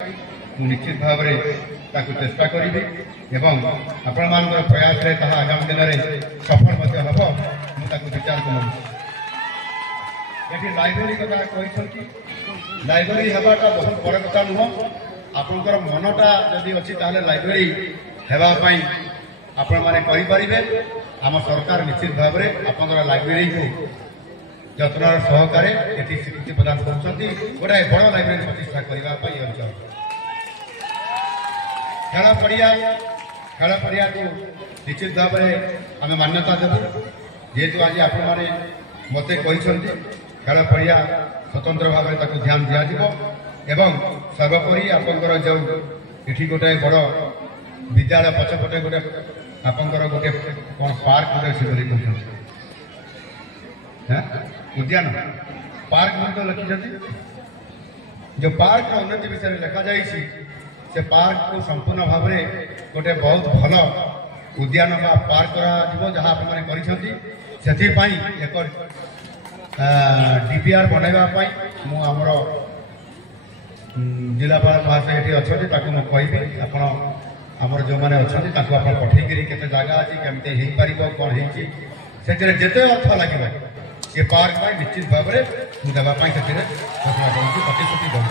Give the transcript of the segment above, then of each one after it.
निश्चित भाव में चेष्टा करी एवं आपण प्रयास आगामी दिन में सफल हम मुझे विचार को ये लाइब्रेरी कथा कहते लाइब्रेरी हवाटा बहुत बड़ कथा नुह आपंकर मनटा जदि अच्छी लाइब्रेरी होगापी आपण मैंने आम सरकार निश्चित भाव में आपंकर लाइब्रेरी को जत्न सहकारे ये स्वीकृति प्रदान कर गोटे बड़ लाइब्रेरी प्रतिष्ठा करने अंचल खेल पड़िया को निश्चित भाव में आम मान्यता देवु जेहेतु आज आपण मैंने मत खेल पड़िया स्वतंत्र भाव में ध्यान दिज्व सर्वोपरि आपंकर जो ये गोटे बड़ विद्यालय पछपटे गोटे आपंकर गोटे कौन पार्क गोटे से उद्यान पार्क लिखिं जो पार्क उन्नति विषय लिखा जाइए से पार्क को संपूर्ण भाव में गोटे बहुत भल उद्यान बा पार्क जहाँ आपने एक डीपीआर बनवाई मुझे जिलापाल महाशय ये अच्छा कहि आमर जो मैंने अच्छा पठेकरी के जगह अच्छी केमती हो पार कौन होते जिते अर्थ लगे ये पार्क में निश्चित भाव में मुझे देवाई से घोषणा करूँ प्रतिश्रुति दूँ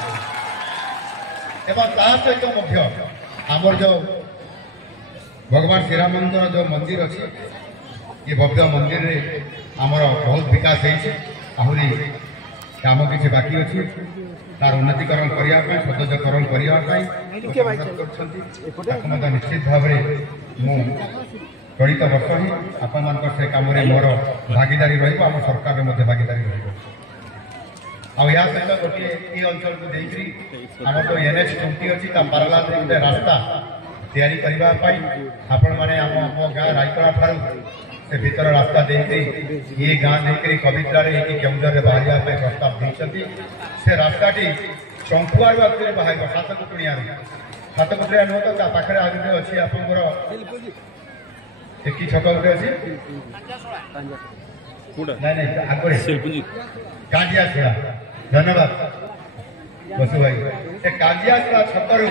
एवं ता सहित आमर जो भगवान श्रीराम जो मंदिर अच्छी ये भव्य मंदिर रे आमर बहुत विकास आहरी काम किसी बाकी अच्छी तार उन्नतीकरण करने सौंदर्यकरण करने निश्चित भाव में चलित वर्ष ही आपण से कम मोर भागीदारी रम सरकार भागीदारी सहित गोटे ये अंचल को देखिए आम जो NH 20 अच्छी पारला गोटे रास्ता तैयारी करने आपण मैंने आम गाँ रायकड़ा ठार से भीतर रास्ता देखिए ये गाँ देखिए कविद्रारे केउझर बाहर प्रस्ताव देते से रास्ताटी चंकुआर बाहर सातकुटिया सातकुटिया नुह तो पाखे आगे अच्छी आपंकर एक छक गोटे अच्छी आगे काजियासुरा धन्यवाद बसु भाई से काजियासुरा छतर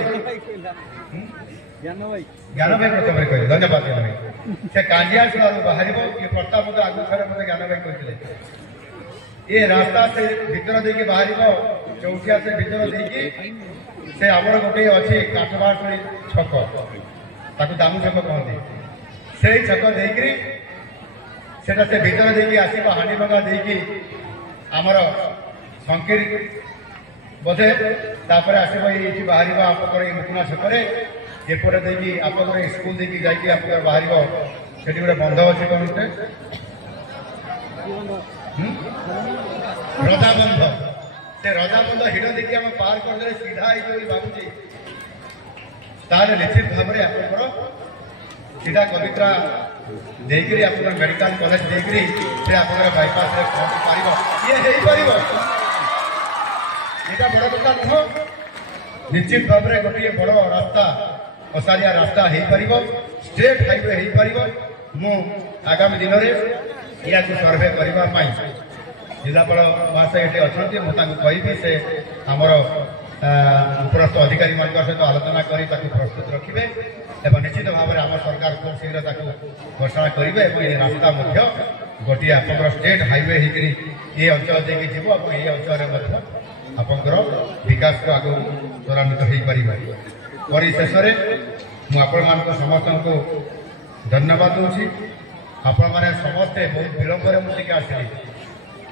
ज्ञान भाई प्रथम कहे धन्यवाद ज्ञान भाई से काजियासुरा बाहर ये प्रस्ताव मतलब आगु थे मतलब ज्ञान भाई कहते ये रास्ता से भीतर देकी बाहर चौथिया से भीतर देकी से आमर गोटे अच्छी काठबाड़ छक ताकू दामू छक कहते से छक देकरी सेटा से भीतर देकी आसो हांडीभंगा देकी आमर संकीर बोधे तापर आसो ये बाहर आपंकर ये मुकुना छकरे एपटे देखिए आपंकर स्कूल देखिए जाकि आप बाहर से गोटे बंध अच्छे कौन रजाबंध से रजाबंध हिड़ देखिए आम पार करदे सीधा भावुची निश्चित भाव में आपंकर सीधा कवित्रा देकरी आप मेडिकल कॉलेज देकरी से आप बाईपास पहुंची पार ये बड़ कथा नुह निश्चित भाव में गोटे बड़ रास्ता ओसारिया रास्ता हो पार स्टेट हाईवे हो पार मु आगामी दिन में या सर्वे करने जिलापाल महाशय ये अच्छा मुझे कहि से आमर उपरस्थ अधिकारी मान सहित आलोचना कर प्रस्तुत रखिए एवं निश्चित भाव में आम सरकार खूब शीघ्र घोषणा करेंगे ये रास्ता गोटे आप स्टेट हाईवे होकर ये अंचल देखिए जीव ये अंचल आपंकर विकास को आगे त्वरान्वित हो पार परिशेष मुझे समस्त को धन्यवाद दूसरी आपण मैंने समस्ते बहुत विलंब मुझे आसली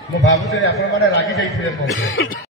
मुझे भावुँ आपण मैंने रागी जाइए।